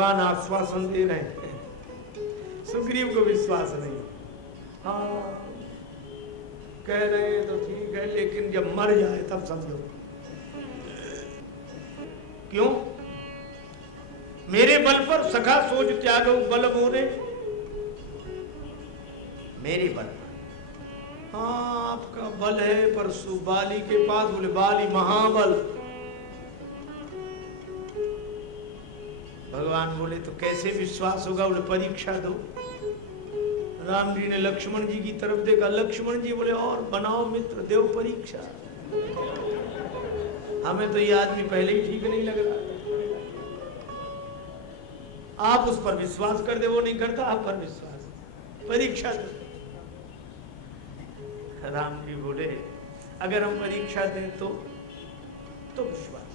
भगवान आश्वासन दे रहे हैं, सुग्रीव को विश्वास नहीं। हाँ कह रहे हैं तो ठीक है, लेकिन जब मर जाए तब समझो। क्यों? मेरे बल पर सखा सोच त्यागो बल मोरे, मेरे बल पर। हाँ आपका बल है, परसु बाली के पास, बोले बाली महाबल। भगवान बोले तो कैसे विश्वास होगा? बोले परीक्षा दो। राम जी ने लक्ष्मण जी की तरफ देखा, लक्ष्मण जी बोले और बनाओ मित्र, देव परीक्षा। हमें तो ये आदमी पहले ही ठीक नहीं लग रहा, आप उस पर विश्वास कर दे, वो नहीं करता, आप पर विश्वास, परीक्षा दो। राम जी बोले अगर हम परीक्षा दें तो विश्वास।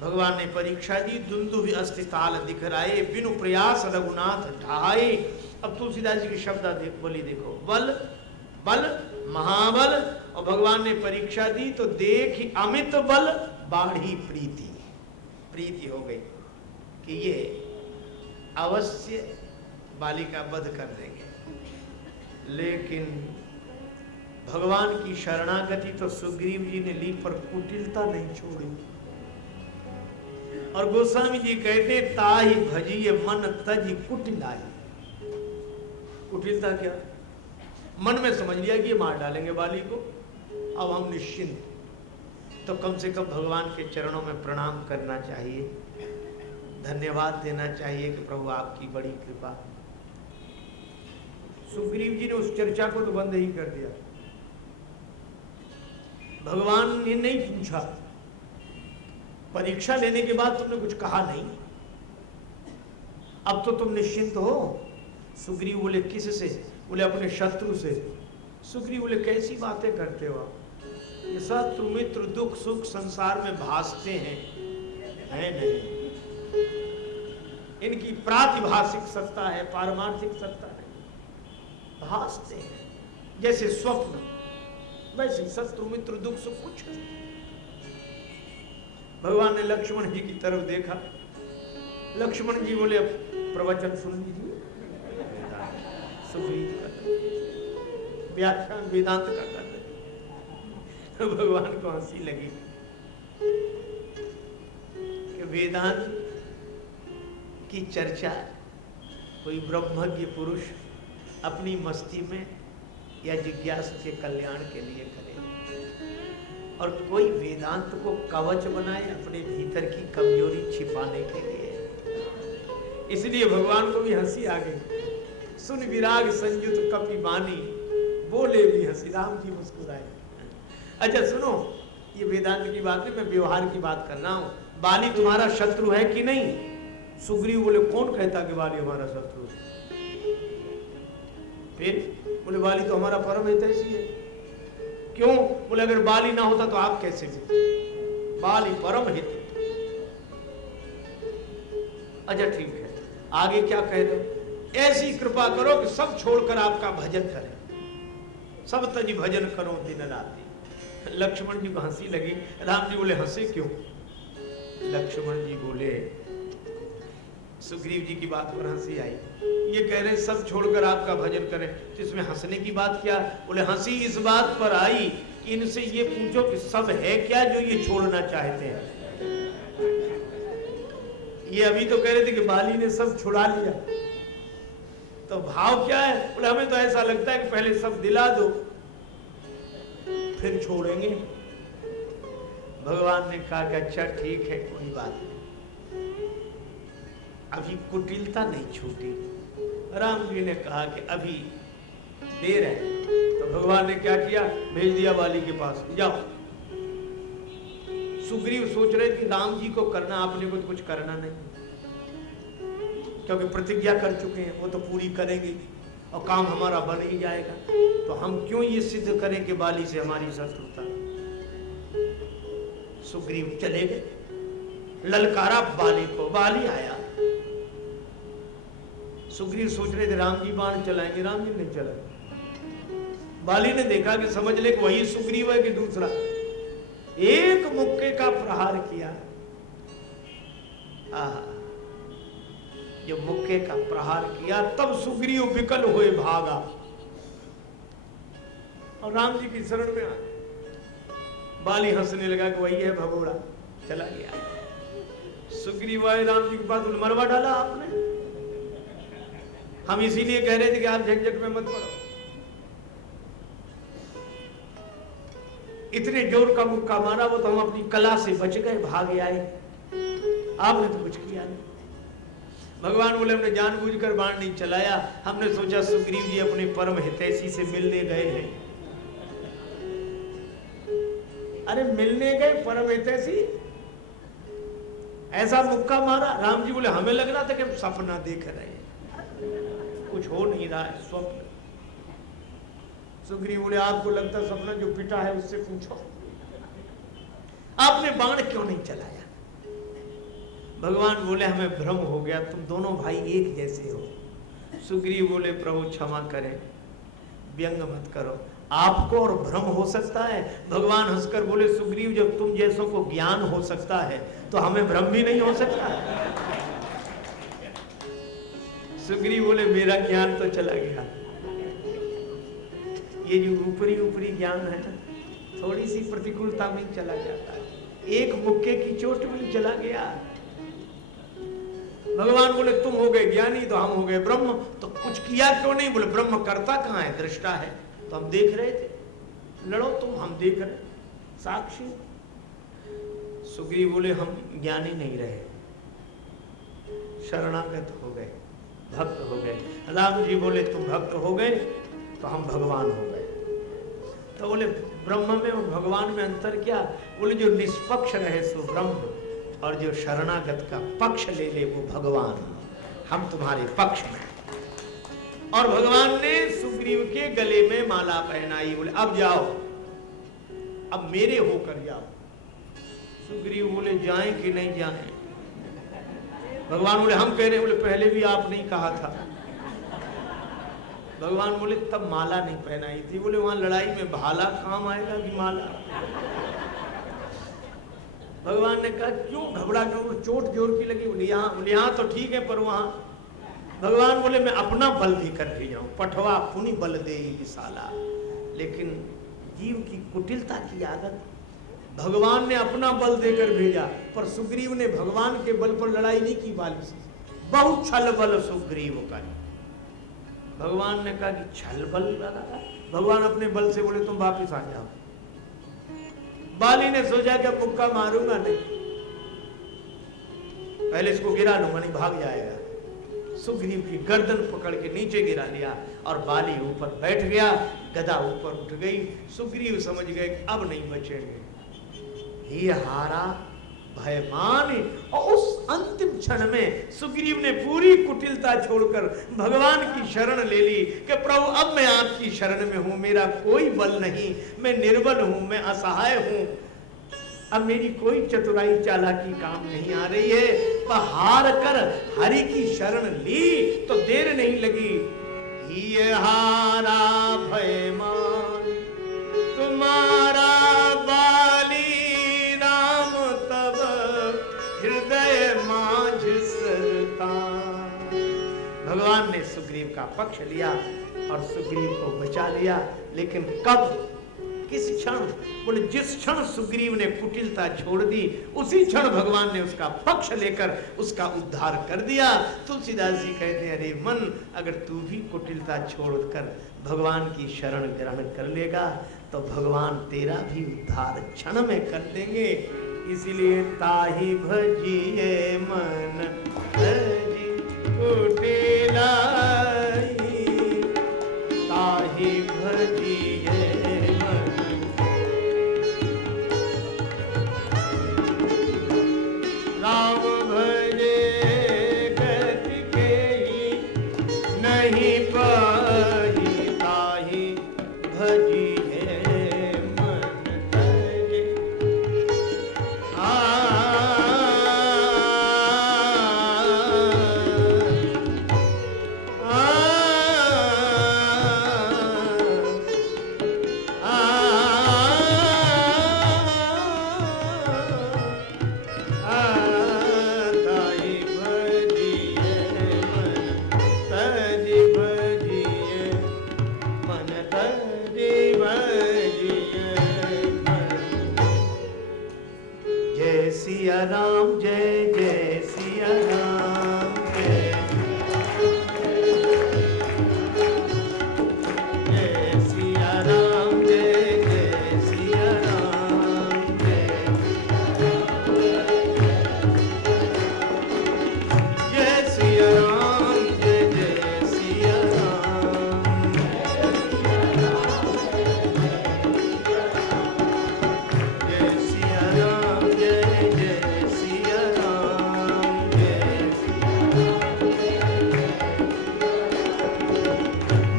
भगवान ने परीक्षा दी, दुंदुभि अस्थिताल दिखराए, बिनु प्रयास रघुनाथ ढाए। अब तुलसीदास जी की शब्द बोली देखो, बल बल महाबल, और भगवान ने परीक्षा दी तो देख अमित बल बाढ़ी प्रीति, प्रीति हो गई कि ये अवश्य बाली का वध कर देंगे। लेकिन भगवान की शरणागति तो सुग्रीव जी ने ली, पर कुटिलता नहीं छोड़ी। और गोस्वामी जी कहते ताहि भजिय मन तज कुटिलाई। कुटिलता क्या? मन में समझ लिया कि ये मार डालेंगे बाली को, अब हम निश्चिंत। तो कम से कम भगवान के चरणों में प्रणाम करना चाहिए, धन्यवाद देना चाहिए कि प्रभु आपकी बड़ी कृपा। सुग्रीव जी ने उस चर्चा को तो बंद ही कर दिया। भगवान ने नहीं पूछा, परीक्षा लेने के बाद तुमने कुछ कहा नहीं, अब तो तुम निश्चिंत हो। सुग्रीव बोले किससे? बोले अपने शत्रु से। सुग्रीव बोले कैसी बातें करते हो आप? ये शत्रु मित्र दुख सुख संसार में भासते हैं, है नहीं। इनकी प्रातिभाषिक सत्ता है, पारमार्थिक सत्ता नहीं, भासते हैं जैसे स्वप्न, वैसे शत्रु मित्र दुख सुख कुछ नहीं। भगवान ने लक्ष्मण जी की तरफ देखा, लक्ष्मण जी बोले अब प्रवचन सुन लीजिए, सुग्रीव व्याख्यान वेदांत का कर रहे। भगवान को हंसी लगी कि वेदांत की चर्चा कोई ब्रह्मज्ञ पुरुष अपनी मस्ती में या जिज्ञासु के कल्याण के लिए करे, और कोई वेदांत को कवच बनाए अपने भीतर की कमजोरी छिपाने के लिए। इसलिए भगवान को भी हंसी आ गई। सुन विराग संयुत कपि बानी, बोले भी हंसी, राम जी मुस्कुराए। अच्छा सुनो, ये वेदांत की बात है, मैं व्यवहार की बात कर रहा हूं। बाली तुम्हारा शत्रु है कि नहीं? सुग्रीव बोले कौन कहता कि बाली हमारा शत्रु है? फिर बोले बाली तो हमारा परम हितैषी है। क्यों? बोले अगर बाली ना होता तो आप कैसे भी? बाली परम हित। अच्छा ठीक है, आगे क्या कह दो? ऐसी कृपा करो कि सब छोड़कर आपका भजन करें, सब तजी भजन करो दिन रात। लक्ष्मण जी को हंसी लगी। राम जी बोले हंसे क्यों? लक्ष्मण जी बोले, सुग्रीव जी की बात पर हंसी आई। ये कह रहे सब छोड़कर आपका भजन करें, तो इसमें हंसने की बात क्या? बोले हंसी इस बात पर आई कि इनसे ये पूछो कि सब है क्या जो ये छोड़ना चाहते हैं। ये अभी तो कह रहे थे कि बाली ने सब छुड़ा लिया, तो भाव क्या है? बोले हमें तो ऐसा लगता है कि पहले सब दिला दो फिर छोड़ेंगे। भगवान ने कहा कि अच्छा ठीक है, कोई बात नहीं, अभी कुटिलता नहीं छूटी। राम जी ने कहा कि अभी देर है, तो भगवान ने क्या किया? भेज दिया बाली के पास, जाओ। सुग्रीव सोच रहे कि राम जी को करना, आपने को तो कुछ करना नहीं, क्योंकि प्रतिज्ञा कर चुके हैं, वो तो पूरी करेंगे और काम हमारा बन ही जाएगा, तो हम क्यों ये सिद्ध करें कि बाली से हमारी शत्रुता। सुग्रीव चले गए, ललकारा बाली को, बाली आया। सुग्रीव सोच रहे थे राम जी बाण चलाएंगे, राम जी नहीं चलाए। बाली ने देखा कि समझ ले कि वही सुग्रीव है कि दूसरा, एक मुक्के का प्रहार किया। जब मुक्के का प्रहार किया तब सुग्रीव विकल हुए भागा और राम जी की शरण में आ गए। बाली हंसने लगा कि वही है भगोड़ा, चला गया। सुग्रीव आए राम जी के पास, मरवा डाला आपने, हम इसीलिए कह रहे थे कि आप झंझट में मत पड़ो। इतने जोर का मुक्का मारा वो तो हम अपनी कला से बच गए, भागे आए, आपने तो कुछ किया नहीं। भगवान बोले हमने जानबूझकर बाण नहीं चलाया, हमने सोचा सुग्रीव जी अपने परम हितैषी से मिलने गए हैं। अरे मिलने गए परम हितैषी, ऐसा मुक्का मारा। राम जी बोले हमें लग रहा था कि हम सपना देख रहे हैं, कुछ हो नहीं रहा है, स्वप्न। सुग्रीव बोले आपको लगता सपना, जो पिटा है उससे पूछो, आपने बाण क्यों नहीं चलाया? भगवान बोले हमें भ्रम हो गया, तुम दोनों भाई एक जैसे हो। सुग्रीव बोले प्रभु क्षमा करें, व्यंग मत करो, आपको और भ्रम हो सकता है। भगवान हंसकर बोले सुग्रीव जब तुम जैसों को ज्ञान हो सकता है तो हमें भ्रम भी नहीं हो सकता। सुग्रीव बोले मेरा ज्ञान तो चला गया, ये जो ऊपरी ऊपरी ज्ञान है ना, थोड़ी सी प्रतिकूलता में चला जाता है, एक मुक्के की चोट में चला गया। भगवान बोले तुम हो गए ज्ञानी तो हम हो गए ब्रह्म, तो कुछ किया क्यों नहीं? बोले ब्रह्म करता कहाँ है, दृष्टा है, तो हम देख रहे थे, लड़ो तुम, हम देख रहे, साक्षी। सुग्रीव बोले हम ज्ञानी नहीं रहे, शरणागत हो गए, भक्त हो गए। राम जी बोले तुम भक्त हो गए तो हम भगवान हो गए। तो बोले ब्रह्म में और भगवान में अंतर क्या? बोले जो निष्पक्ष रहे सो ब्रह्म, और जो शरणागत का पक्ष ले ले वो भगवान। हम तुम्हारे पक्ष में। और भगवान ने सुग्रीव के गले में माला पहनाई, बोले अब जाओ, अब मेरे होकर जाओ। सुग्रीव बोले जाएं कि नहीं जाएं? भगवान बोले हम कह रहे, बोले पहले भी आपने ही कहा था। भगवान बोले तब माला नहीं पहनाई थी। बोले वहां लड़ाई में भाला काम आएगा कि माला? भगवान ने कहा क्यों घबरा क्यों, चोट जोर की लगी? बोले यहाँ तो ठीक है, पर वहां। भगवान बोले मैं अपना बल देकर भेजाऊं, पठवा पुनि बल दे विशाला। लेकिन जीव की कुटिलता की आदत, भगवान ने अपना बल देकर भेजा, पर सुग्रीव ने भगवान के बल पर लड़ाई नहीं की बाली से। बहुत छल बल सुग्रीव का। भगवान ने कहा कि छल बल लगा। भगवान अपने बल से बोले तुम वापिस आ जाओ। बाली ने सोचा कि मुक्का मारूंगा नहीं, पहले इसको गिरा लूंगा, नहीं भाग जाएगा। सुग्रीव की गर्दन पकड़ के नीचे गिरा लिया और बाली ऊपर बैठ गया, गदा ऊपर उठ गई। सुग्रीव समझ गए कि अब नहीं बचेंगे, ये हारा भयमान। और उस अंतिम क्षण में सुग्रीव ने पूरी कुटिलता छोड़कर भगवान की शरण ले ली कि प्रभु अब मैं आपकी शरण में हूं, मेरा कोई बल नहीं, मैं निर्बल हूं, मैं असहाय हूं, अब मेरी कोई चतुराई चालाकी काम नहीं आ रही है। पर हार कर हरि की शरण ली तो देर नहीं लगी। ये हारा भयमान तुम्हारा बाली, राम तब हृदय माझ सरता। भगवान ने सुग्रीव का पक्ष लिया और सुग्रीव को बचा लिया। लेकिन कब, किस क्षण? बोले जिस क्षण सुग्रीव ने कुटिलता छोड़ दी उसी क्षण भगवान ने उसका पक्ष लेकर उसका उद्धार कर दिया। तुलसीदास जी कहते हैं अरे मन, अगर तू भी कुटिलता छोड़कर भगवान की शरण ग्रहण कर लेगा तो भगवान तेरा भी उद्धार क्षण में कर देंगे। इसीलिए ताहि भजिए मन भजि कुटिलाई, ताहि भजिए राम भजे गति केहि नहीं पाहि, ताहि भजिए मन तजे। आ जय सिया राम, जय जय सिया राम, जय सिया राम, जय जय सिया राम, जय सिया राम, जय जय सिया राम, जय सिया राम, जय जय सिया राम,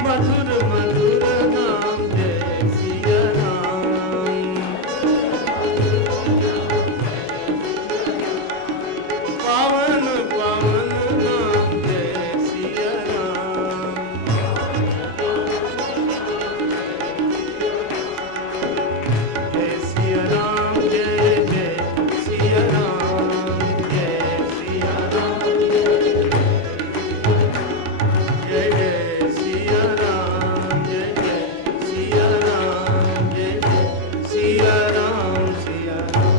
मधुर मधुर नाम जय सिया राम, पावन पावन नाम जय सिया राम, जय सिया राम, जय जय सिया राम, जय सिया राम, जय जय सिया राम, जय जय सिया राम, जय जय सिया राम, सिया राम।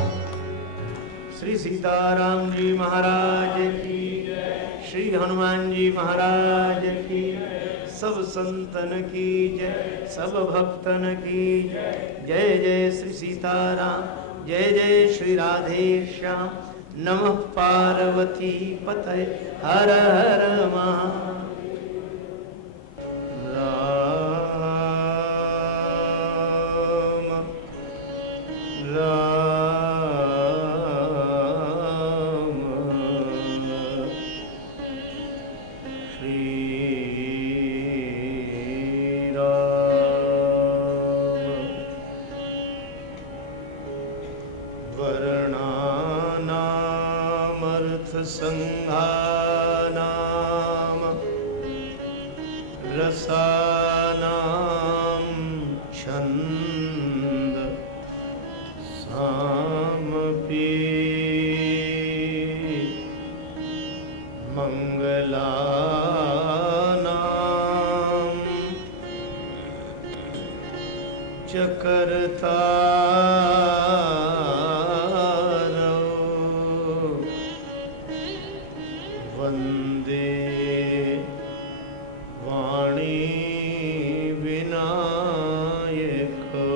श्री सीताराम जी महाराज की जय, श्री हनुमान जी महाराज की जय, सब संतन की जय, सब भक्तन की जय। जय जय श्री सीताराम, जय जय श्री राधे श्याम। नमः पार्वती पतये, हर हर महादेव। राम राम श्री राम। वर्णानामर्थ संघानाम रसानां छन्द सामपि मंगलानां चकर्तारौ वन्दे वाणी विनायकौ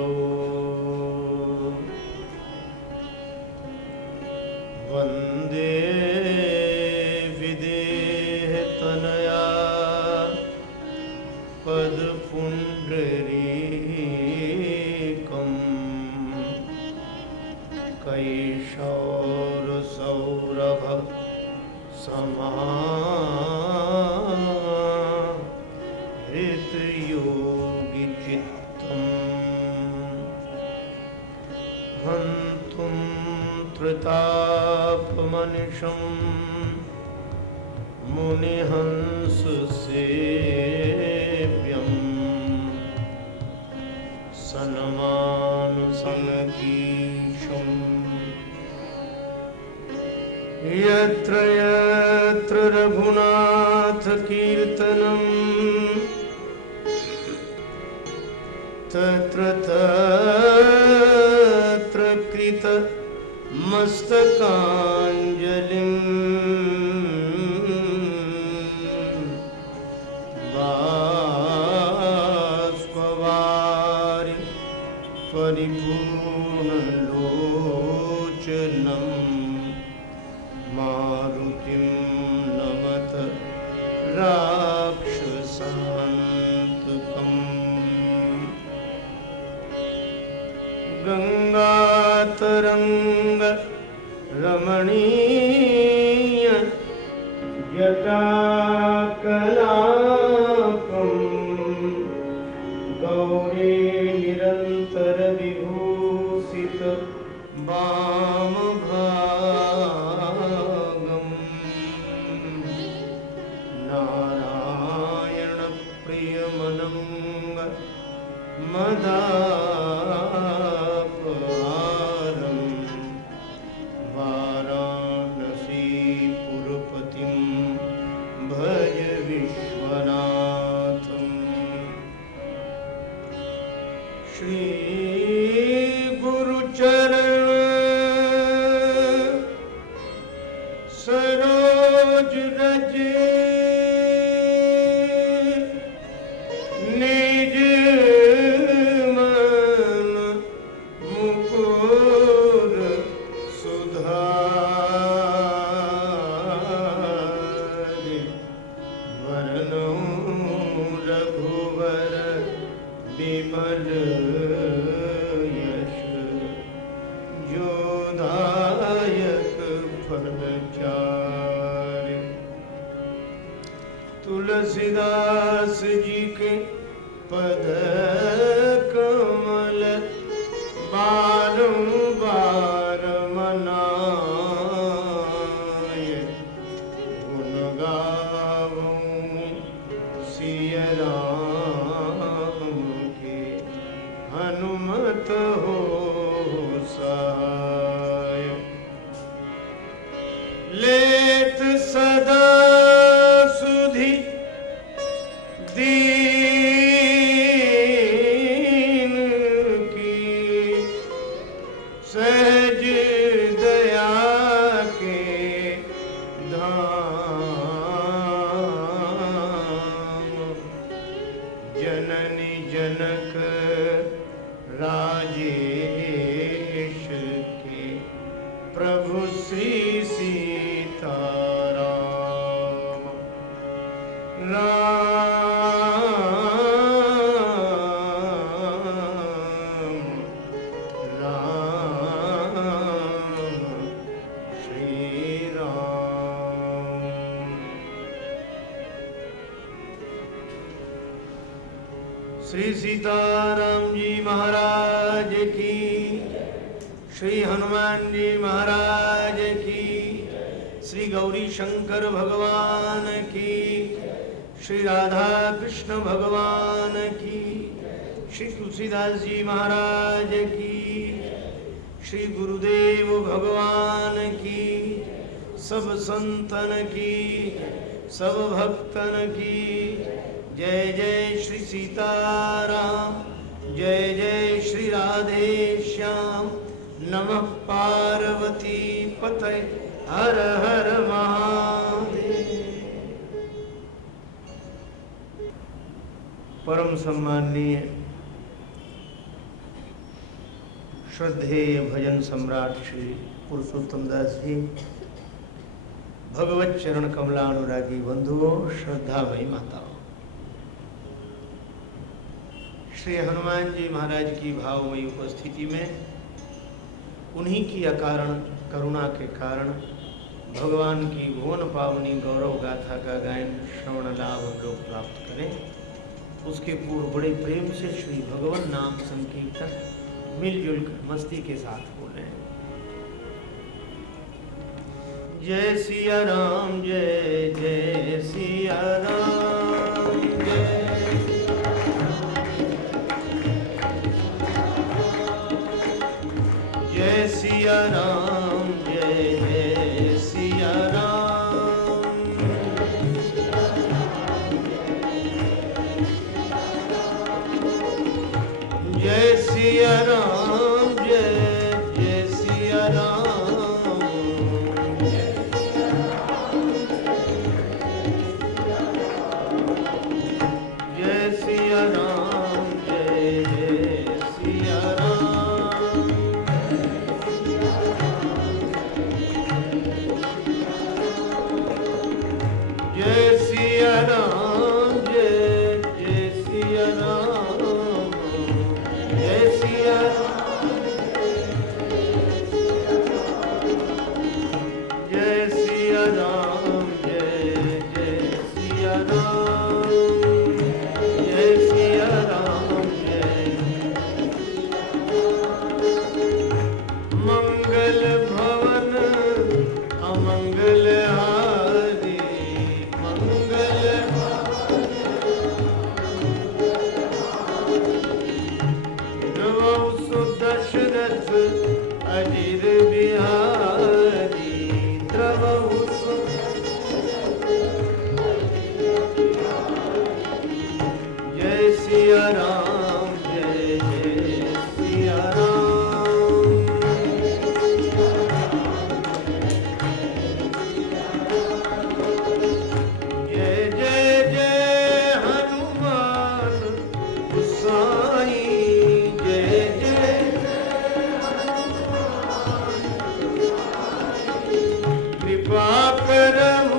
वन्दे विदेहतनया पदपुण्डरीकम् कैशोरसौरभ समाहृतयोगिचित्तम् हन्तुं त्रितापमनिशं मुनिहंससेव्यम् सन्मानसनकीशम् यत्र यत्र रघुनाथकीर्तनम् तत्र तत्र कृतमस्तकाञ्जलिम् बाष्पवारि परिपूर्णलोचनम् मारुतिं नमत राक्षसान्तकम् गंगातरंग रमणीय जटाकलापम् गौरी निरंतर विभूषित वामभागम् नारायण प्रियमनंग मदापहारम् वाराणसीपुरपतिं भज विश्वनाथम् सुहारे वरनु रघुवर विमल यश जोदायक फल चारि। तुलसीदास जी के पद कमल बारंबार मनाए। गुण गाऊं सिय राम के हनुमत हो सहाय। लेत सदा सुधि दीन की सहज दया के धाम। जननी जनक राजेश के प्रभु श्री सीताराम। श्री सीताराम जी महाराज की, श्री हनुमान जी महाराज की, श्री गौरी शंकर भगवान की, श्री राधा कृष्ण भगवान की, श्री तुलसीदास जी महाराज की, श्री गुरुदेव भगवान की, सब संतन की, सब भक्तन की। जय जय श्री सीताराम, जय जय श्री राधे श्याम। नमः पार्वती पतये, हर हर महादेव। परम सम्माननीय श्रद्धेय भजन सम्राट श्री पुरुषोत्तम दास जी, भगवत चरण कमलानुरागी बंधुओं, श्रद्धा भाई माताओं, श्री हनुमान जी महाराज की भावमयी उपस्थिति में उन्हीं की अकारण करुणा के कारण भगवान की भुवन पावनी गौरव गाथा का गायन श्रवण लाभ हम लोग प्राप्त करें, उसके पूर्व बड़े प्रेम से श्री भगवान नाम संकीर्तन मिलजुल कर मस्ती के साथ बोले। जय सिया राम, जय जय सिया राम, जय सिया राम, जय जय सिया राम। जय सिया राम, जय जय सिया राम। कृपा करहु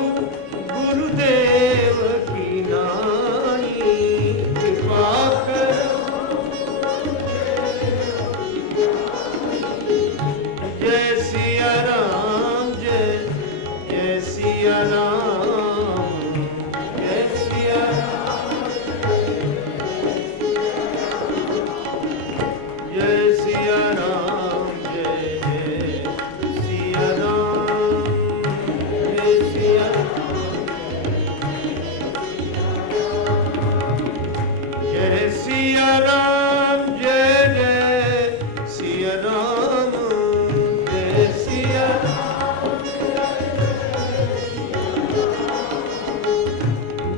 गुरुदेव की नाई, कृपा करहु जय सिया राम, जय जय सिया राम, जय सिया राम, जय सिया राम, जय जय सिया राम, जय सिया जय सिया राम, जय जय सिया राम, जय सिया राम,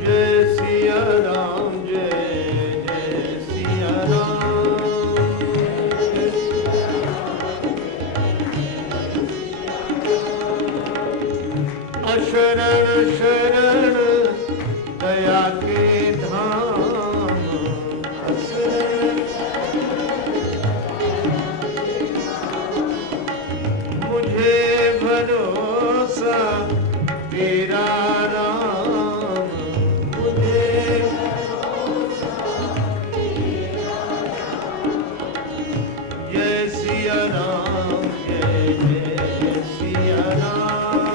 जय सिया राम, जय जय सिया राम, जय सिया राम। अशरण शरण दया के धाम, अशरण मुझे भरोसा तेरा राम, मुझे जय सिया राम, जय जय सिया राम,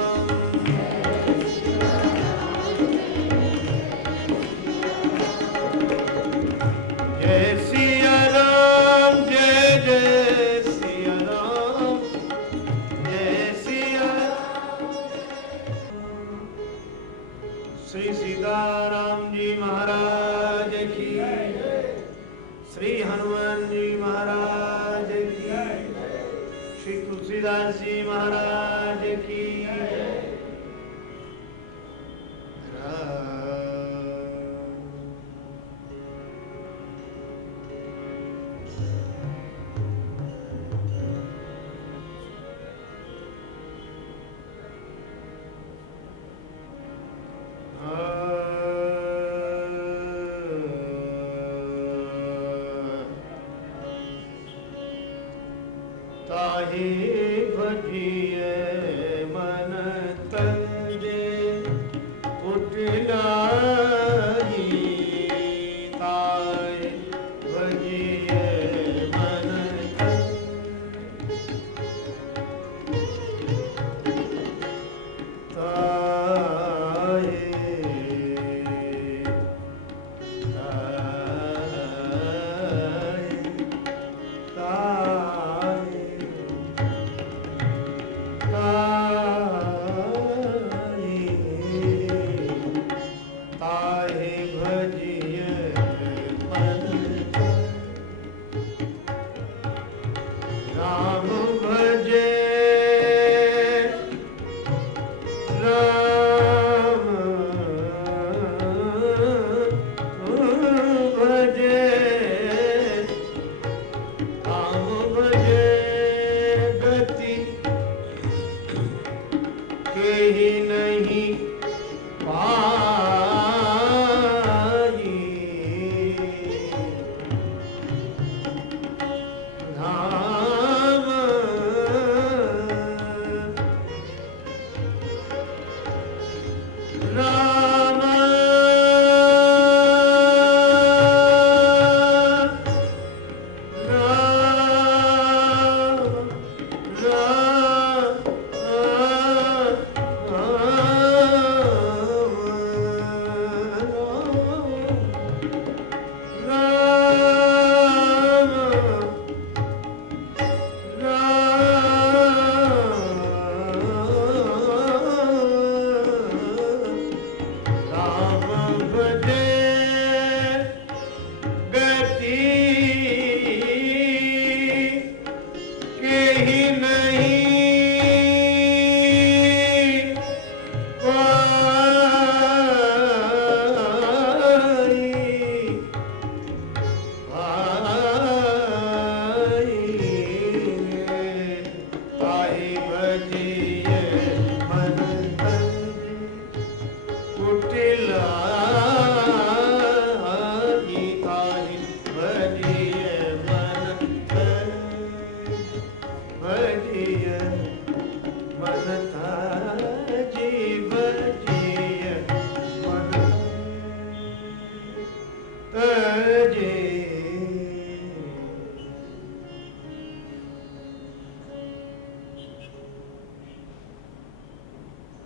जय सिया राम, जय जय सिया राम, जय सिया श्री सीताराम जी महाराज की, श्री हनुमान जी महाराज की, श्री तुलसीदास जी महाराज की। ताहि भजिए मन तंजे कुटिलाई, ताहि भजिए मन राम भजे राम भजे, राम भजे गति के ही नहीं पाई, धाम राम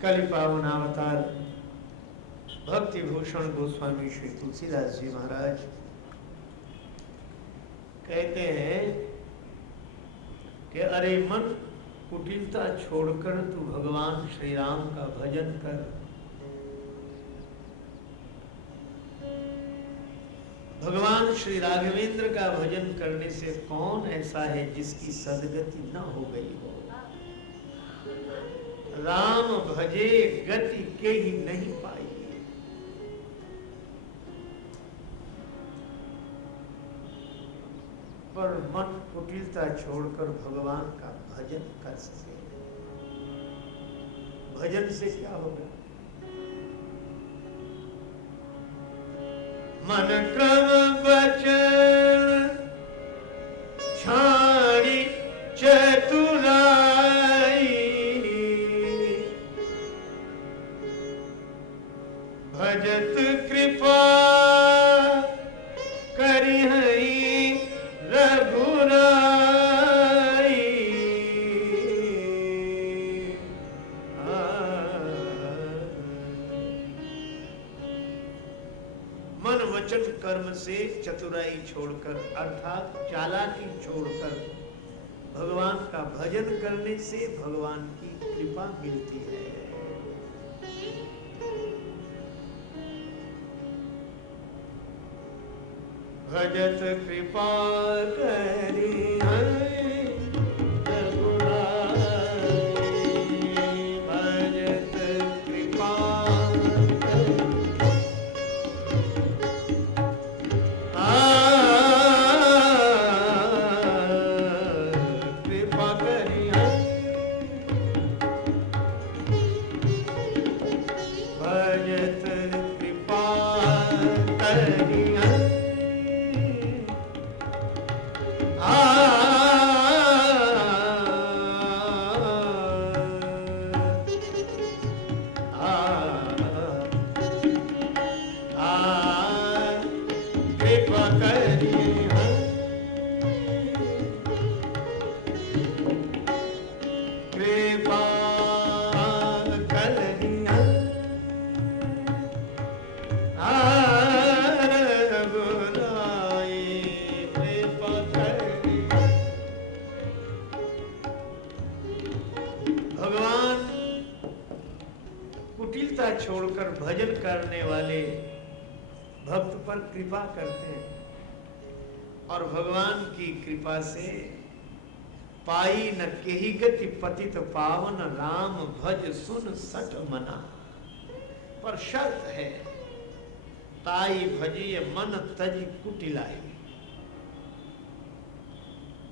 कलि पावन अवतार भक्ति भूषण गोस्वामी श्री तुलसीदास जी महाराज कहते हैं कि अरे मन, कुटिलता छोड़कर तू भगवान श्री राम का भजन कर। भगवान श्री राघवेंद्र का भजन करने से कौन ऐसा है जिसकी सदगति न हो गई हो। राम भजे गति के ही नहीं पाई। पर मन कुटिलता छोड़कर भगवान का भजन कर सके। भजन से क्या होगा? मन क्रम वचन छाड़ी चतुराई, भजत कृपा करी हई रघुराई। मन वचन कर्म से चतुराई छोड़कर अर्थात चालाकी छोड़कर भगवान का भजन करने से भगवान की कृपा मिलती है। भजत कृपा करी हई रघुराई, भजत कृपा कृपा करी हई, भजत कृपा करी हई। छोड़कर भजन करने वाले भक्त पर कृपा करते हैं और भगवान की कृपा से पाई न केहि गति पतित पावन, राम भज सुन सट मना। पर शर्त है, ताई भजिय मन तज कुटिलाई।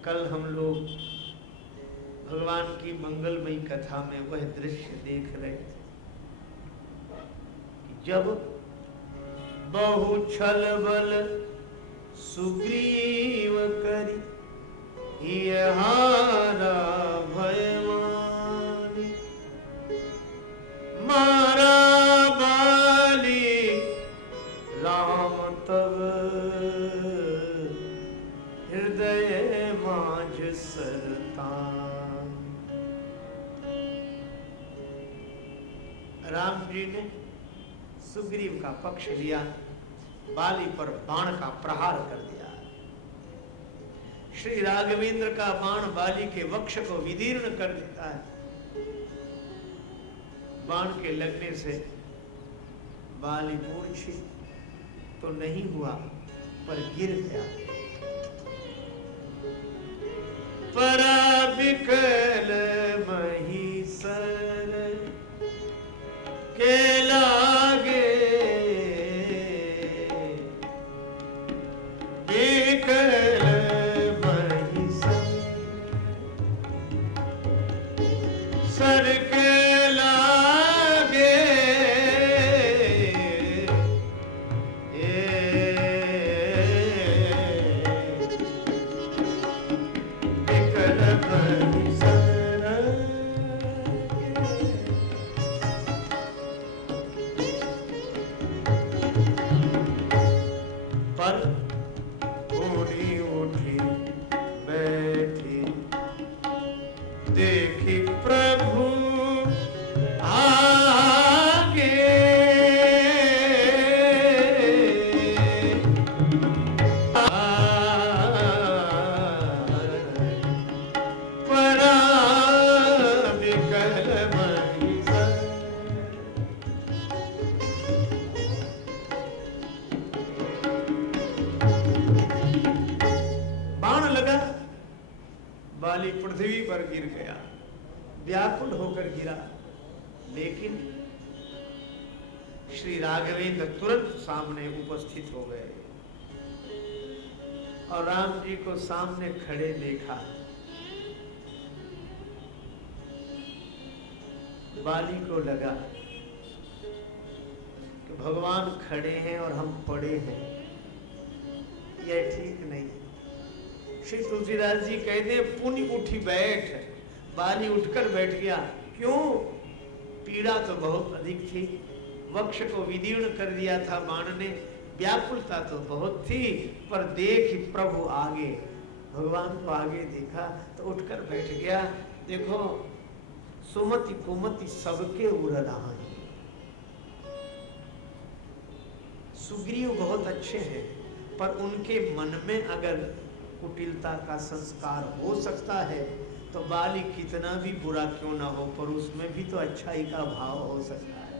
कल हम लोग भगवान की मंगलमयी कथा में वह दृश्य देख रहे थे जब बहु छल बल सुग्रीव करी, हारा भयमानी, मारा बाली राम तब हृदय माझ सरतान। राम जी ने सुग्रीव का पक्ष लिया, बाली पर बाण का प्रहार कर दिया। श्री राघवेंद्र का बाण बाली के वक्ष को विदीर्ण कर देता है। बाण के लगने से बाली मूर्छित तो नहीं हुआ पर गिर गया। पराबिकल महीसर के लागे, बिकल महीसर सर के लागे, बिकल पर गिर गया, व्याकुल होकर गिरा। लेकिन श्री राघवेंद्र तुरंत सामने उपस्थित हो गए और राम जी को सामने खड़े देखा। बाली को लगा कि भगवान खड़े हैं और हम पड़े हैं, यह ठीक नहीं। श्री तुलसीदास जी कहते पुण्य उठी बैठ। बाली उठकर बैठ गया। क्यों? पीड़ा तो बहुत अधिक थी, वक्ष को विदीर्ण कर दिया था बाण ने, व्याकुलता तो बहुत थी, पर देख प्रभु आगे, भगवान को आगे देखा तो उठकर बैठ गया। देखो सुमति कुमति सबके उड़लान। सुग्रीव बहुत अच्छे हैं, पर उनके मन में अगर कुटिलता का संस्कार हो सकता है तो बाली कितना भी बुरा क्यों ना हो, पर उसमें भी तो अच्छाई का भाव हो सकता है।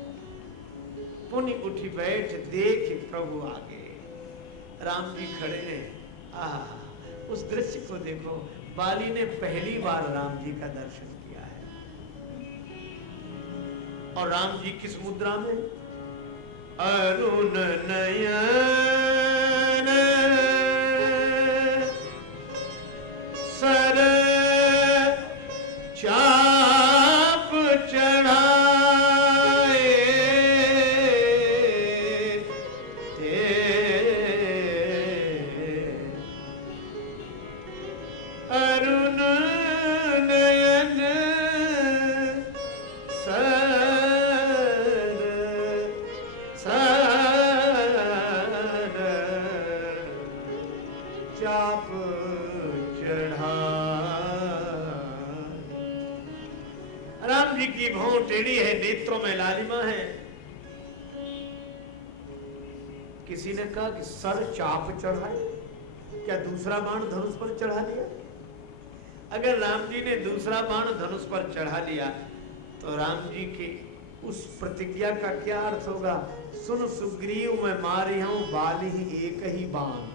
पुण्य उठी बैठ देख प्रभु आगे, राम जी खड़े हैं। आह, उस दृश्य को देखो। बाली ने पहली बार राम जी का दर्शन किया है। और राम जी किस मुद्रा में? अरुण नयन सर चाप चढ़ाए, अरुण नयन चाप चढ़ा। राम जी की भौं टेढ़ी है, नेत्रों में लालिमा है। किसी ने कहा कि सर चाप चढ़ाए, क्या दूसरा बाण धनुष पर चढ़ा लिया? अगर राम जी ने दूसरा बाण धनुष पर चढ़ा लिया तो राम जी की उस प्रतिज्ञा का क्या अर्थ होगा? सुन सुग्रीव मैं मारी हूं बाली ही एक ही बाण।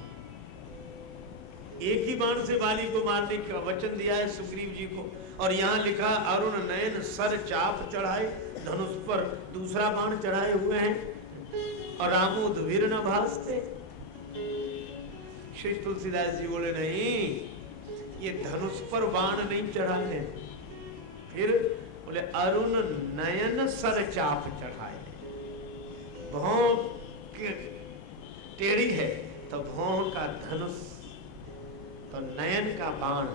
एक ही बाण से बाली को मारने का वचन दिया है सुग्रीव जी को। और यहाँ लिखा अरुण नयन सर चाप चढ़ाए, धनुष पर दूसरा बाण चढ़ाए हुए हैं। और रामोद वीर न भासते। श्री तुलसीदास जी बोले नहीं, ये धनुष पर बाण नहीं चढ़ाए। फिर बोले अरुण नयन सर चाप चढ़ाए। भौं टेढ़ी है तो भौं का धनुष, तो नयन का बाण।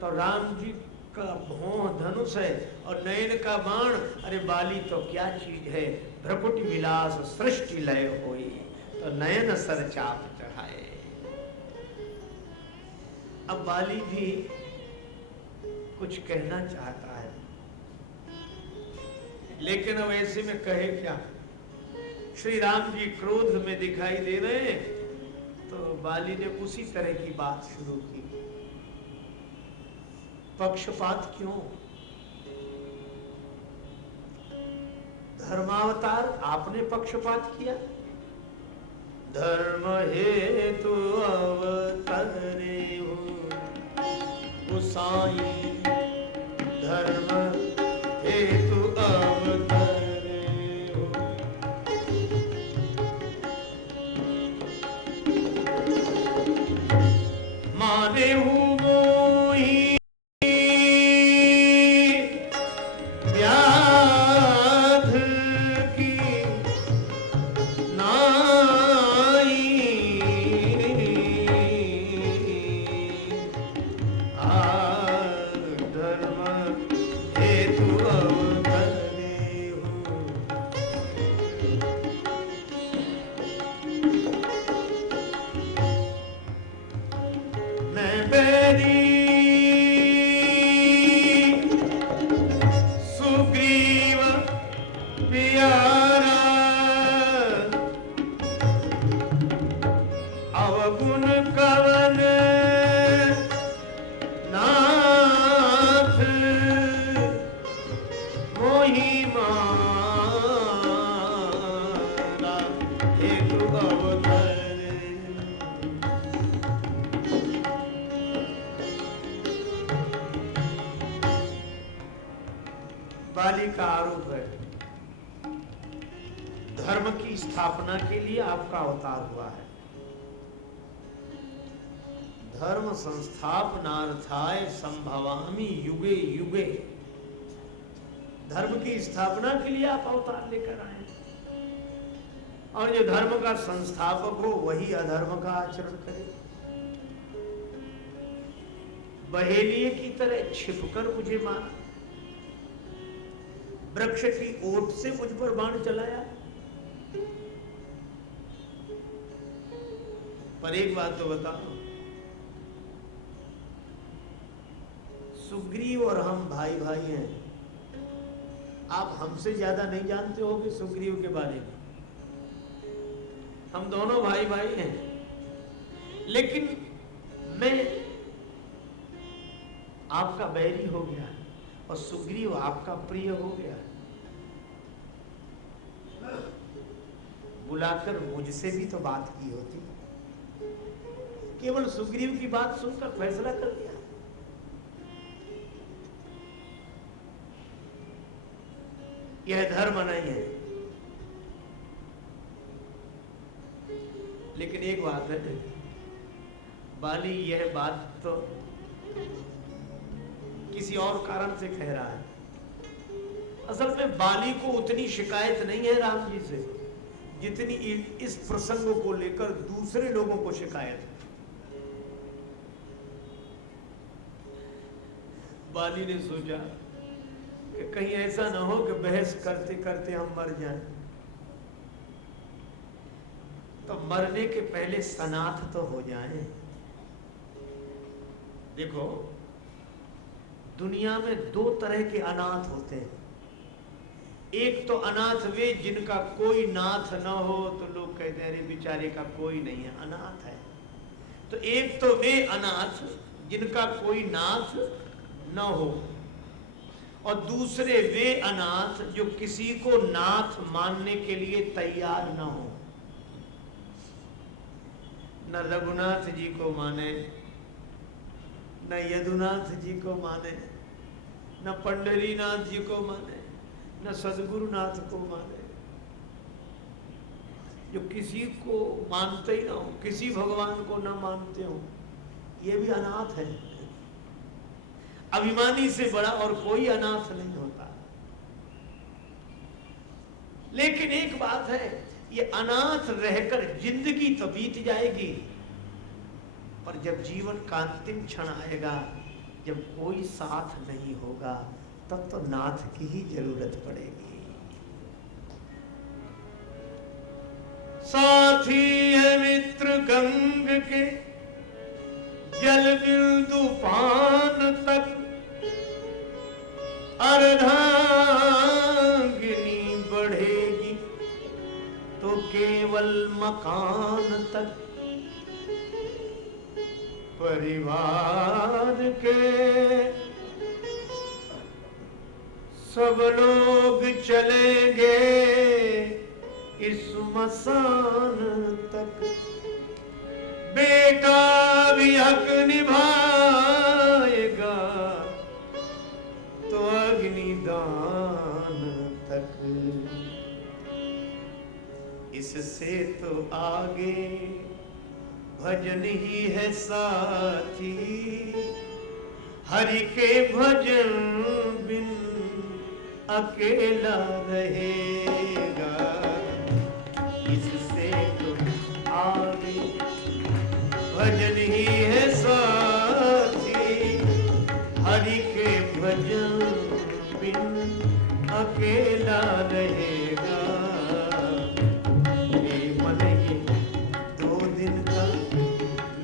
तो राम जी का भौं धनुष है और नयन का बाण। अरे बाली तो क्या चीज है, भ्रकुटी विलास सृष्टि लय होई, तो नयन सर चाप चढ़ाए। अब बाली भी कुछ कहना चाहता है, लेकिन अब ऐसे में कहे क्या? श्री राम जी क्रोध में दिखाई दे रहे हैं, तो बाली ने उसी तरह की बात शुरू की। पक्षपात क्यों? धर्मावतार आपने पक्षपात किया। धर्म हेतु अवतरे हो गोसाई, धर्म हेतु अवतरे हो। माने हूँ बाली का आरोप है धर्म की स्थापना के लिए आपका अवतार हुआ है। धर्म संस्थापनार्थाय संभवामि युगे युगे, धर्म की स्थापना के लिए आप अवतार लेकर आए, और जो धर्म का संस्थापक हो वही अधर्म का आचरण करे। बहेलिए की तरह छिपकर मुझे मारा, वृक्ष की ओट से मुझ पर बाण चलाया। पर एक बात तो बताओ, सुग्रीव और हम भाई भाई हैं, आप हमसे ज्यादा नहीं जानते होगे सुग्रीव के बारे में। हम दोनों भाई भाई हैं, लेकिन मैं आपका बैरी हो गया और सुग्रीव आपका प्रिय हो गया। बुलाकर मुझसे भी तो बात की होती, केवल सुग्रीव की बात सुनकर फैसला कर दिया। यह धर्म नहीं है। लेकिन एक बात है, बाली यह बात तो किसी और कारण से कह रहा है। असल में बाली को उतनी शिकायत नहीं है राम जी से जितनी इस प्रसंग को लेकर दूसरे लोगों को शिकायत है। बाली ने सोचा कि कहीं ऐसा ना हो कि बहस करते करते हम मर जाएं, तो मरने के पहले सनाथ तो हो जाएं। देखो, दुनिया में दो तरह के अनाथ होते हैं। एक तो अनाथ वे जिनका कोई नाथ न हो, तो लोग कहते हैं अरे बेचारे का कोई नहीं है, अनाथ है। तो एक तो वे अनाथ जिनका कोई नाथ न हो, और दूसरे वे अनाथ जो किसी को नाथ मानने के लिए तैयार न हो। न रघुनाथ जी को माने, न यदुनाथ जी को माने, न पंढरीनाथ जी को माने, न सदगुरुनाथ को माने। जो किसी को मानते ही ना हो, किसी भगवान को न मानते हो, ये भी अनाथ है। अभिमानी से बड़ा और कोई अनाथ नहीं होता। लेकिन एक बात है, ये अनाथ रहकर जिंदगी तो बीत जाएगी, पर जब जीवन का अंतिम क्षण आएगा, जब कोई साथ नहीं होगा, तब तो नाथ की ही जरूरत पड़ेगी। साथी है मित्र गंग के जल बिंदु पान तक, अर्धांगिनी बढ़ेगी तो केवल मकान तक। परिवार के सब लोग चलेंगे इस मसान तक, बेटा भी हक निभाएगा तो अग्निदान तक। इससे तो आगे भजन ही है साथी, हरि के भजन बिन अकेला रहेगा। इससे तो आगे भजन ही है साथी, हरि के भजन बिन अकेला रहेगा। ये मन ये 2 दिन का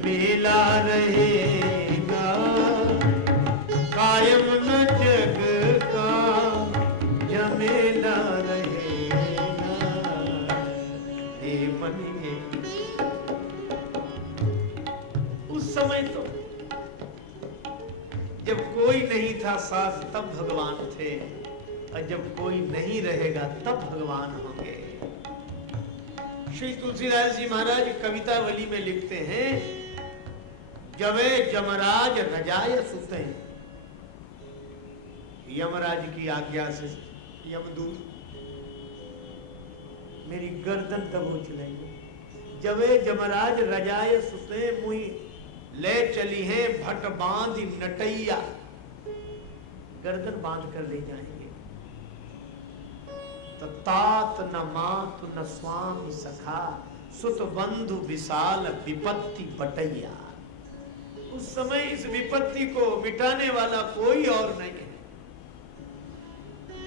मेला रहेगा, कायम न जग का झमेला रहेगा। ये मन ये उस समय तो जब कोई नहीं था साथ, तब भगवान थे, और जब कोई नहीं रहेगा तब भगवान होंगे। श्री तुलसीदास जी महाराज कवितावली में लिखते हैं, जबे जमराज रजाय सुते यमराज की आज्ञा से यमदूत मेरी गर्दन दबोच लेंगे। जबे जमराज रजाए सुते मुई ले चली है भट बांध नटैया, गर्दन बांध कर ले जाएंगे। तो तात न मात न स्वामी सखा सुत बंधु विशाल विपत्ति बटैया। उस समय इस विपत्ति को मिटाने वाला कोई और नहीं है।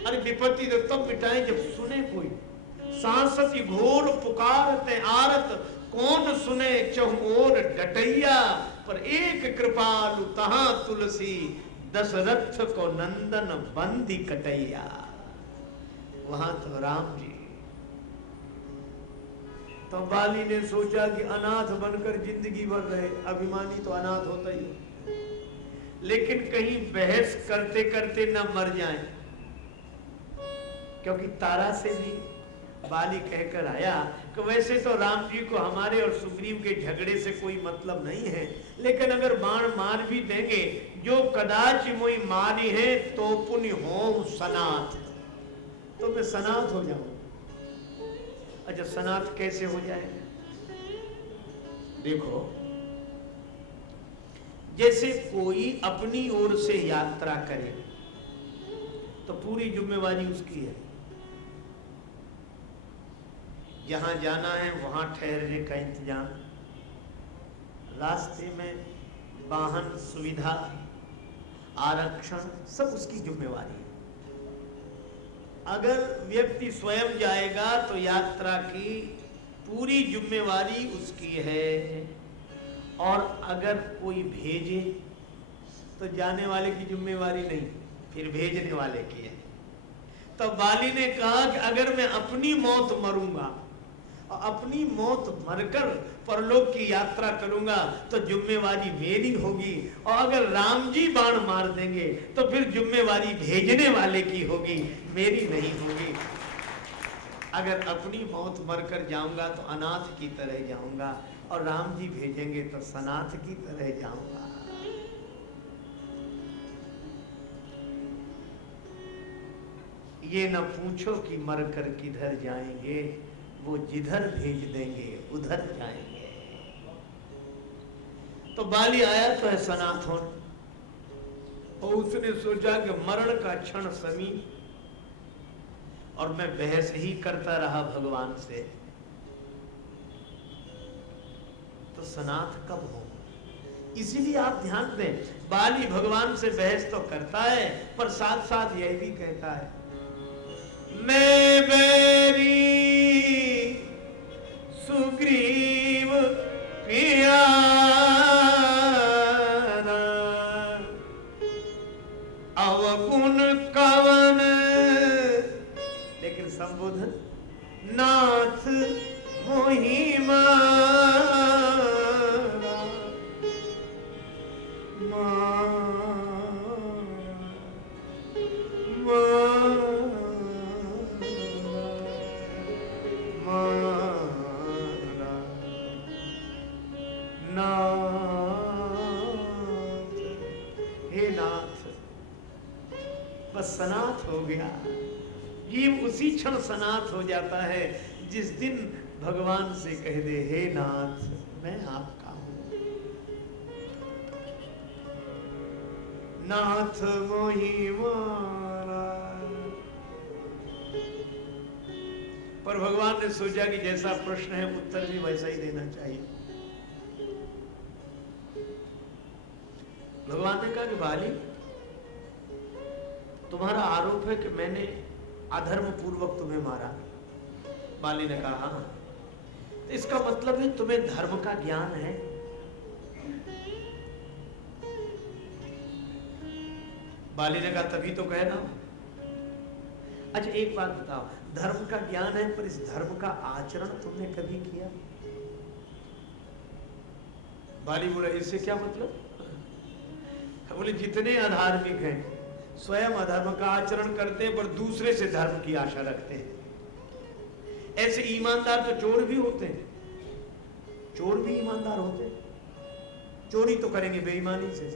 अरे विपत्ति तो तब मिटाए जब सुने कोई। सांसति घोर पुकारते आरत कौन सुने चहुओर डटैया। पर एक कृपालु तहां तुलसी दशरथ को नंदन बंदी कटैया। वहां तो राम जी। तो बाली ने सोचा कि अनाथ बनकर जिंदगी भर रहे, अभिमानी तो अनाथ होता ही है, लेकिन कहीं बहस करते करते न मर जाएं। क्योंकि तारा से भी बाली कहकर आया कि वैसे तो राम जी को हमारे और सुग्रीव के झगड़े से कोई मतलब नहीं है, लेकिन अगर बाण मार भी देंगे जो कदाच मोई मारी है तो पुण्य होम सनाथ, तो मैं सनाथ हो जाऊं। अच्छा सनाथ कैसे हो जाएगा? देखो जैसे कोई अपनी ओर से यात्रा करे तो पूरी जिम्मेवारी उसकी है। जहां जाना है वहां ठहरने का इंतजाम, रास्ते में वाहन सुविधा आरक्षण सब उसकी जिम्मेवारी है। अगर व्यक्ति स्वयं जाएगा तो यात्रा की पूरी जिम्मेवारी उसकी है, और अगर कोई भेजे तो जाने वाले की जिम्मेवारी नहीं, फिर भेजने वाले की है। तो बाली ने कहा कि अगर मैं अपनी मौत मरूंगा और अपनी मौत मरकर परलोक की यात्रा करूंगा तो जिम्मेवारी मेरी होगी, और अगर राम जी बाण मार देंगे तो फिर जिम्मेवारी भेजने वाले की होगी, मेरी नहीं होगी। अगर अपनी मौत मरकर जाऊंगा तो अनाथ की तरह जाऊंगा, और राम जी भेजेंगे तो सनाथ की तरह जाऊंगा। ये न पूछो कि मरकर किधर जाएंगे, वो जिधर भेज देंगे उधर जाएंगे। तो बाली आया तो है सनातन, और उसने सोचा कि मरण का क्षण समीप, और मैं बहस ही करता रहा भगवान से, तो सनाथ कब हो? इसीलिए आप ध्यान दें, बाली भगवान से बहस तो करता है पर साथ साथ यह भी कहता है, मैं बैरी सुग्रीव प्यारा, अवगुण कवन, लेकिन संबोधन नाथ मोहि मारा, सनाथ हो गया। जीव उसी क्षण सनाथ हो जाता है जिस दिन भगवान से कह दे, हे नाथ मैं आपका हूं, नाथ मोहि मारा। पर भगवान ने सोचा कि जैसा प्रश्न है उत्तर भी वैसा ही देना चाहिए। भगवान ने कहा कि बाली, तुम्हारा आरोप है कि मैंने अधर्म पूर्वक तुम्हें मारा। बाली ने कहा हाँ, तो इसका मतलब है तुम्हें धर्म का ज्ञान है। बाली ने कहा तभी तो कह रहा हूं। अच्छा एक बात बताओ, धर्म का ज्ञान है पर इस धर्म का आचरण तुमने कभी किया? बाली बोला इससे क्या मतलब? बोले जितने अधार्मिक हैं स्वयं अधर्म का आचरण करते हैं पर दूसरे से धर्म की आशा रखते हैं। ऐसे ईमानदार तो चोर भी होते हैं, चोर भी ईमानदार होते हैं। चोरी तो करेंगे बेईमानी से,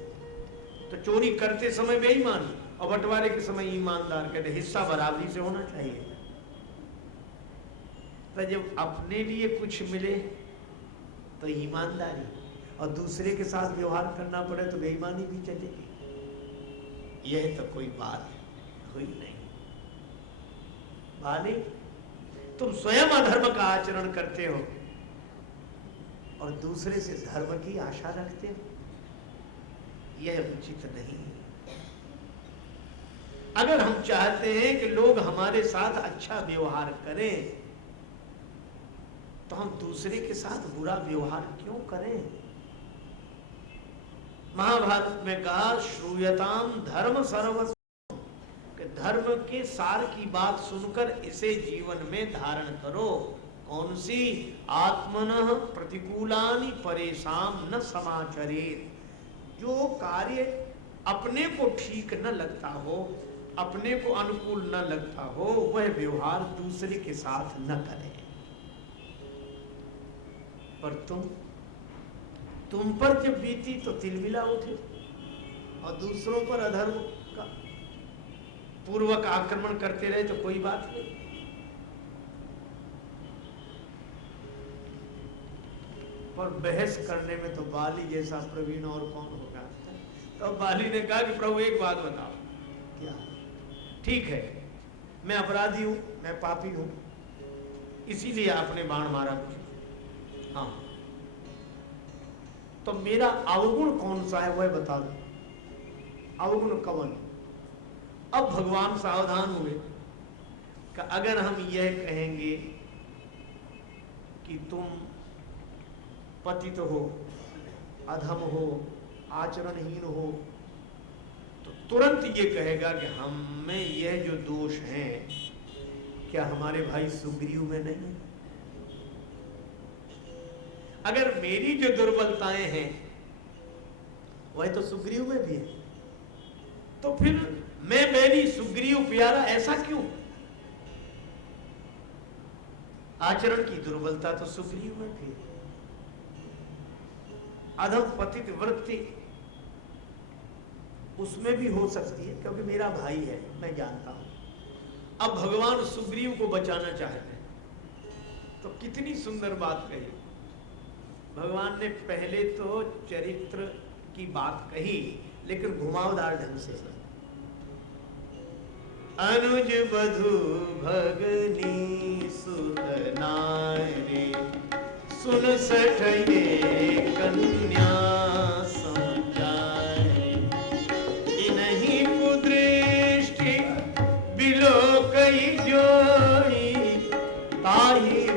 तो चोरी करते समय बेईमान, और बंटवारे के समय ईमानदार कहते हिस्सा बराबरी से होना चाहिए। तो जब अपने लिए कुछ मिले तो ईमानदारी, और दूसरे के साथ व्यवहार करना पड़े तो बेईमानी भी चलेगी। यह तो कोई बात हुई नहीं। बाली, तुम स्वयं अधर्म का आचरण करते हो और दूसरे से धर्म की आशा रखते हो, यह उचित नहीं। अगर हम चाहते हैं कि लोग हमारे साथ अच्छा व्यवहार करें तो हम दूसरे के साथ बुरा व्यवहार क्यों करें? महाभारत में कहा श्रूयताम धर्म सर्वस्व, कि धर्म के सार की बात सुनकर इसे जीवन में धारण करो। कौन सी? आत्मनः प्रतिकूलानि परेशान न समाचरेत। जो कार्य अपने को ठीक न लगता हो, अपने को अनुकूल न लगता हो, वह व्यवहार दूसरे के साथ न करें। पर तुम पर जब बीती तो तिलमिला उठे और दूसरों पर अधर्म का पूर्वक आक्रमण करते रहे तो कोई बात नहीं। पर बहस करने में तो बाली जैसा प्रवीण और कौन होगा। तो बाली ने कहा कि प्रभु एक बात बताओ। क्या? ठीक है, मैं अपराधी हूं, मैं पापी हूं, इसीलिए आपने बाण मारा मुझे। हाँ, तो मेरा अवगुण कौन सा है वह बता दो। अवगुण कवन? अब भगवान सावधान हुए कि अगर हम यह कहेंगे कि तुम पतित हो, अधम हो, आचरणहीन हो, तो तुरंत ये कहेगा कि हम में यह जो दोष हैं क्या हमारे भाई सुग्रीव में नहीं? अगर मेरी जो दुर्बलताएं हैं वह तो सुग्रीव में भी है, तो फिर मैं मेरी सुग्रीव प्यारा ऐसा क्यों? आचरण की दुर्बलता तो सुग्रीव में भी है। अधम पतित वृत्ति उसमें भी हो सकती है क्योंकि मेरा भाई है, मैं जानता हूं। अब भगवान सुग्रीव को बचाना चाहते हैं तो कितनी सुंदर बात कही। भगवान ने पहले तो चरित्र की बात कही लेकिन घुमावदार ढंग से। अनुज बधु भगनी सुत नारी, सुन सठ ये कन्या समझाए। इन्हीं कुदृष्टि बिलो कई जोई, ताही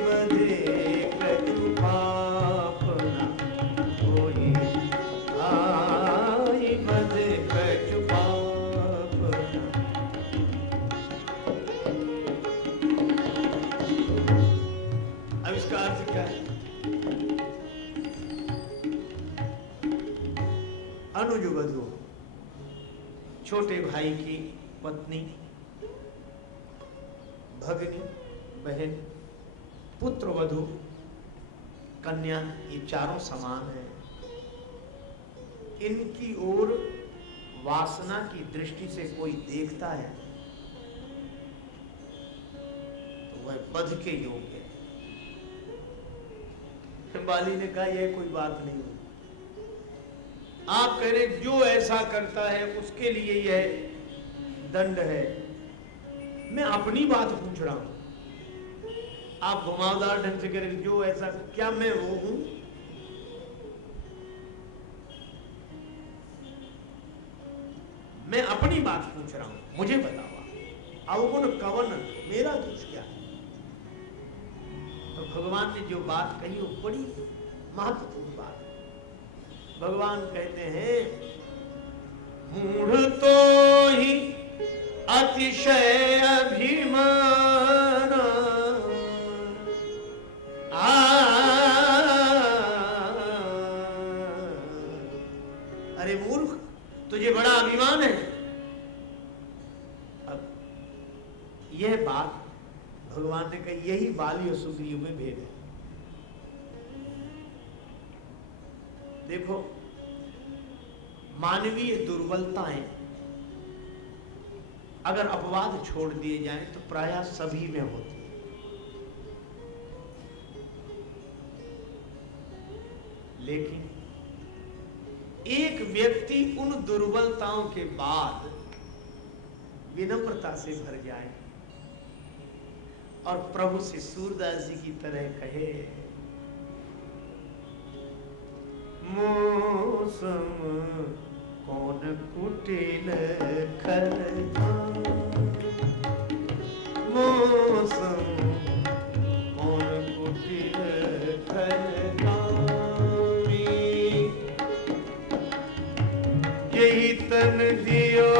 अनुज वधु, छोटे भाई की पत्नी, भगनी बहन, पुत्र वधु, कन्या, ये चारों समान हैं। इनकी ओर वासना की दृष्टि से कोई देखता है तो वह वध के योग्य है। बाली ने कहा यह कोई बात नहीं है। आप कह रहे जो ऐसा करता है उसके लिए यह दंड है। मैं अपनी बात पूछ रहा हूं, आप घुमावदार ढंग से कह रहे जो ऐसा, क्या मैं वो हूं? मैं अपनी बात पूछ रहा हूं, मुझे बताओ अवगुण कवन, मेरा दोष क्या है? तो भगवान ने जो बात कही वो बड़ी महत्वपूर्ण बात है। भगवान कहते हैं मूढ़ तो ही अतिशय अभिमान, अरे मूर्ख, तुझे बड़ा अभिमान है। अब यह बात भगवान ने कही, यही बाली और सुग्रीव में भेद है। देखो, मानवीय दुर्बलताएं अगर अपवाद छोड़ दिए जाएं तो प्रायः सभी में होती है। लेकिन एक व्यक्ति उन दुर्बलताओं के बाद विनम्रता से भर जाए और प्रभु से सूरदास जी की तरह कहे, मौसम कौन कुटिल खल, मौसम कौन कुटिल खल, यही तन दियो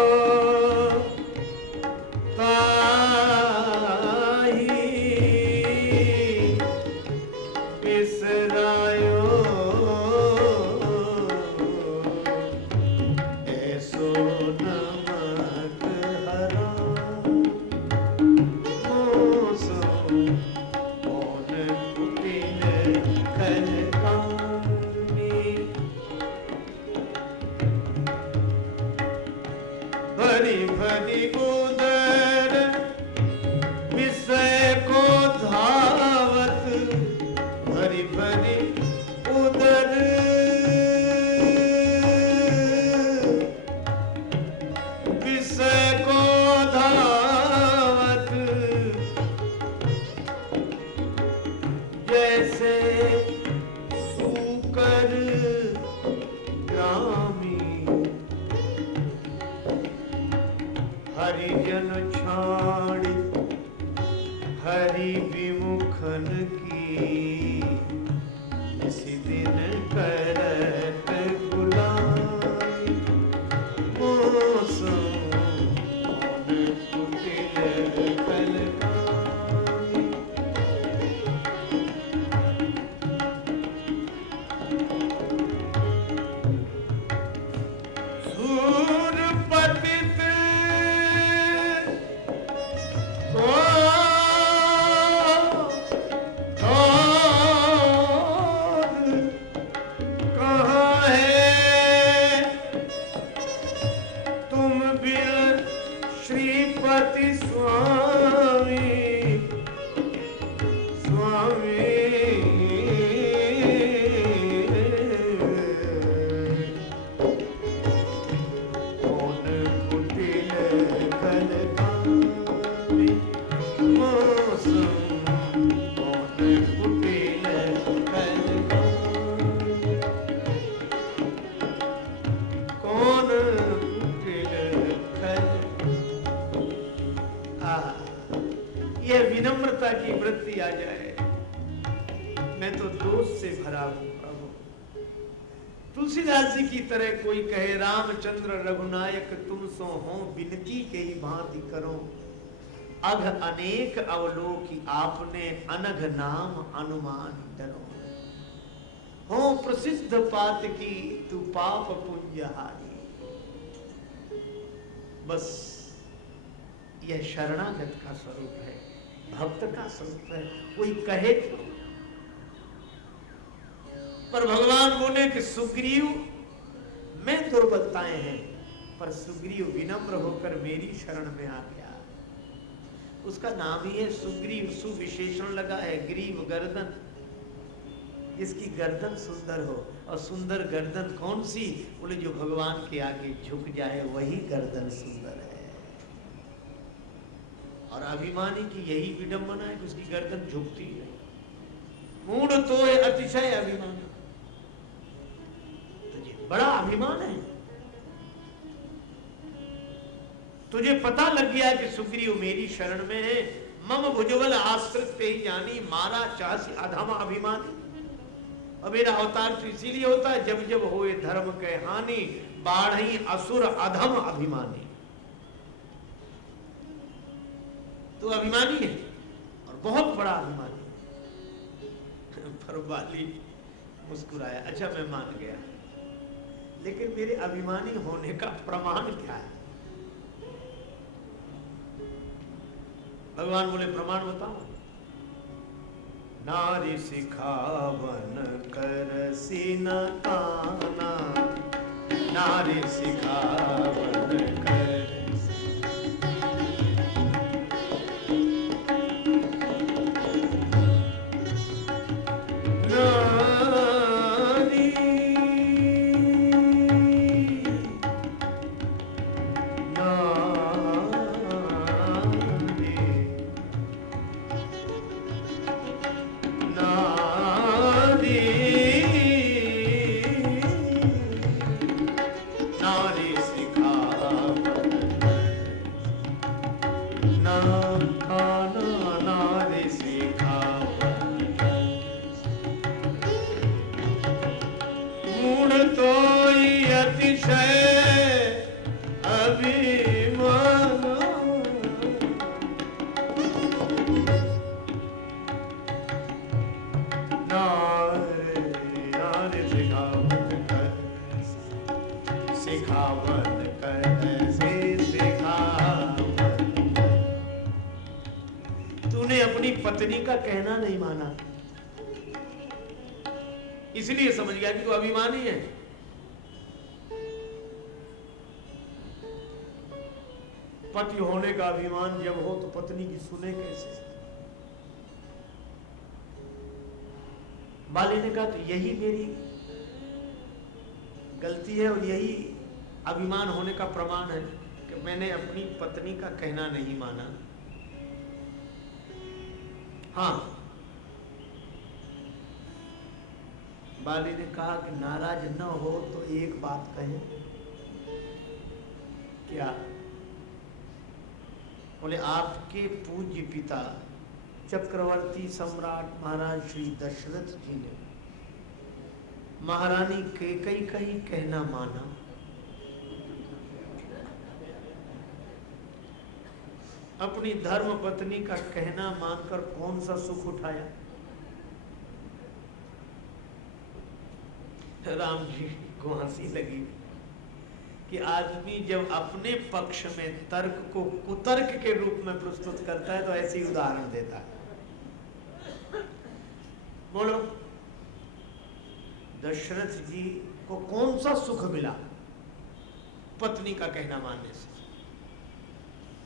कोई कहे रामचंद्र रघुनायक तुम सो हो, बिनती के ही भांति करो, अघ अनेक अवलोकी आपने, अनघ नाम अनुमान डरो, हो प्रसिद्ध पात की तू पाप पुंजहारी। बस यह शरणागत का स्वरूप है, भक्त का स्वरूप है। कोई कहे तो, पर भगवान बोले कि सुग्रीव में दुर्बलताएं हैं, पर सुग्रीव विनम्र होकर मेरी शरण में आ गया। उसका नाम ही है सुग्रीव, सुविशेषण लगा है, ग्रीव गर्दन, जिसकी गर्दन सुंदर हो। और सुंदर गर्दन कौन सी? बोले जो भगवान के आगे झुक जाए वही गर्दन सुंदर है। और अभिमानी की यही विडंबना है कि उसकी गर्दन झुकती है। मूढ़ तो है अतिशय अभिमान, बड़ा अभिमान है। तुझे पता लग गया कि सुग्रीव मेरी शरण में है, मम भुजबल आश्रित पे ही जानी, मारा चासी अधम अभिमानी। और मेरा अवतार तो इसीलिए होता है जब जब होए धर्म के हानि, बाढ़ई असुर अधम अभिमानी। तो अभिमानी है और बहुत बड़ा अभिमानी। पर बाली मुस्कुराया, अच्छा मैं मान गया, लेकिन मेरे अभिमानी होने का प्रमाण क्या है? भगवान बोले प्रमाण बताओ। नारी सिखावन कर सीना काना, नारी सिखावन कर तुमने अपनी पत्नी का कहना नहीं माना, इसलिए समझ गया कि तू अभिमानी है। पति होने का अभिमान जब हो तो पत्नी की सुने कैसे? बाली ने कहा तो यही मेरी गलती है और यही अभिमान होने का प्रमाण है कि मैंने अपनी पत्नी का कहना नहीं माना। हाँ, बाली ने कहा कि नाराज न हो तो एक बात कहें। क्या? बोले आपके पूज्य पिता चक्रवर्ती सम्राट महाराज श्री दशरथ जी ने महारानी कैकेयी का ही कहना माना। अपनी धर्म पत्नी का कहना मानकर कौन सा सुख उठाया? राम जी को हंसी लगी कि आदमी जब अपने पक्ष में तर्क को कुतर्क के रूप में प्रस्तुत करता है तो ऐसे ही उदाहरण देता है। बोलो, दशरथ जी को कौन सा सुख मिला पत्नी का कहना मानने से?